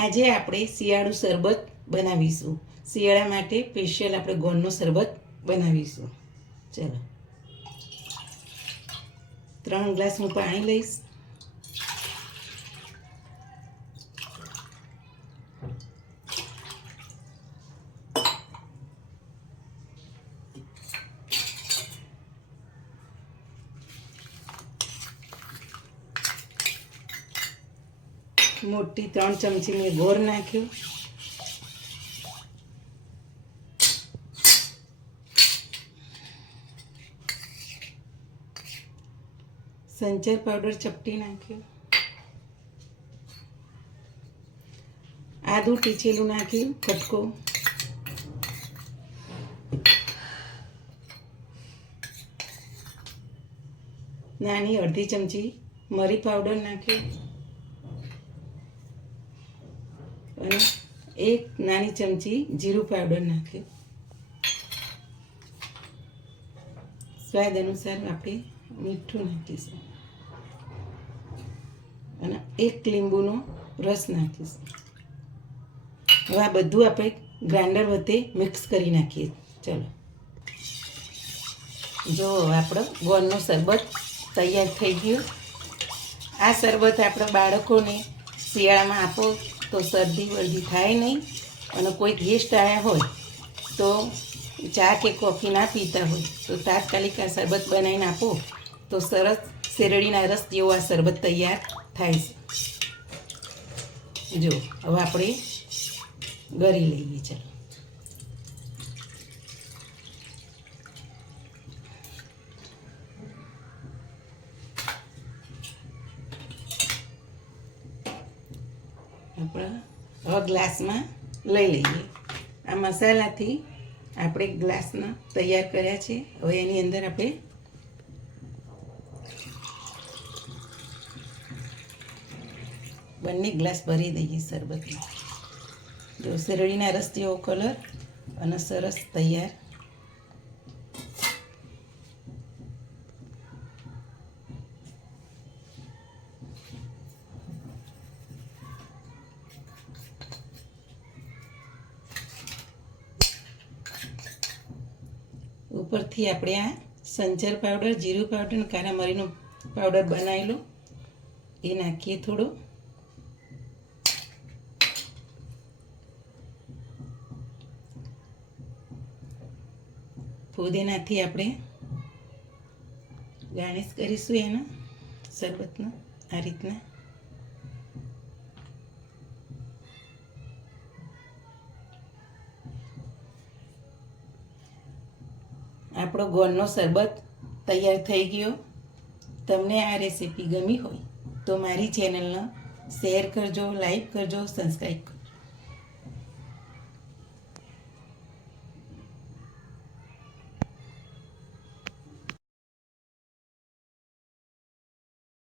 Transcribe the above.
આજે આપણે શિયાળુ શરબત બનાવીશું. શિયાળા માટે સ્પેશિયલ આપણે ગોળનો શરબત બનાવીશું. ચલો, 3 ગ્લાસ હું પાણી લઈશ. મોટી 3 ચમચી મેં ગોળ નાખ્યો. સંચર પાવડર ચપટી નાખ્યો. આદું ટીચેલું નાખ્યું કટકો. નાની અડધી ચમચી મરી પાવડર નાખ્યો અને 1 નાની ચમચી જીરું પાવડર નાખ્યું. સ્વાદ અનુસાર આપણે મીઠું નાખીશું અને 1 લીંબુનો રસ નાખીશું. હવે આ બધું આપણે ગ્રાઇન્ડર વચ્ચે મિક્સ કરી નાખીએ. ચલો, જો આપણો ગોળનો શરબત તૈયાર થઈ ગયો. આ શરબત આપણે બાળકોને શિયાળામાં આપો તો શરદી વરદી થાય નહીં. અને કોઈ ગેસ્ટ આવ્યા હોય તો ચા કે કોફી ના પીતા હોય તો તાત્કાલિક આ શરબત બનાવીને આપો તો સરસ શેરડીના રસ જેવો આ શરબત તૈયાર થાય છે. જો હવે આપણે ગળી લઈએ. ચાલો, આપણે હવે ગ્લાસમાં લઈ લઈએ. આ મસાલાથી આપણે ગ્લાસમાં તૈયાર કર્યા છે. હવે એની અંદર આપણે બંને ગ્લાસ ભરી દઈએ શરબતમાં. જો શેરડીના રસ જેવો કલર અને સરસ તૈયાર. ઉપરથી આપણે આ સંચર પાવડર, જીરું પાવડર અને કાળા મરીનો પાવડર બનાવેલો એ નાખીએ થોડો. ફુદીનાથી આપણે ગાર્નિશ કરીશું એના શરબતનો આ રીતના. આપણો ગોળનો શરબત તૈયાર થઈ ગયો. તમને આ રેસીપી ગમી હોય તો મારી ચેનલને શેર કરજો, લાઈક કરજો, સબસ્ક્રાઈબ કરજો.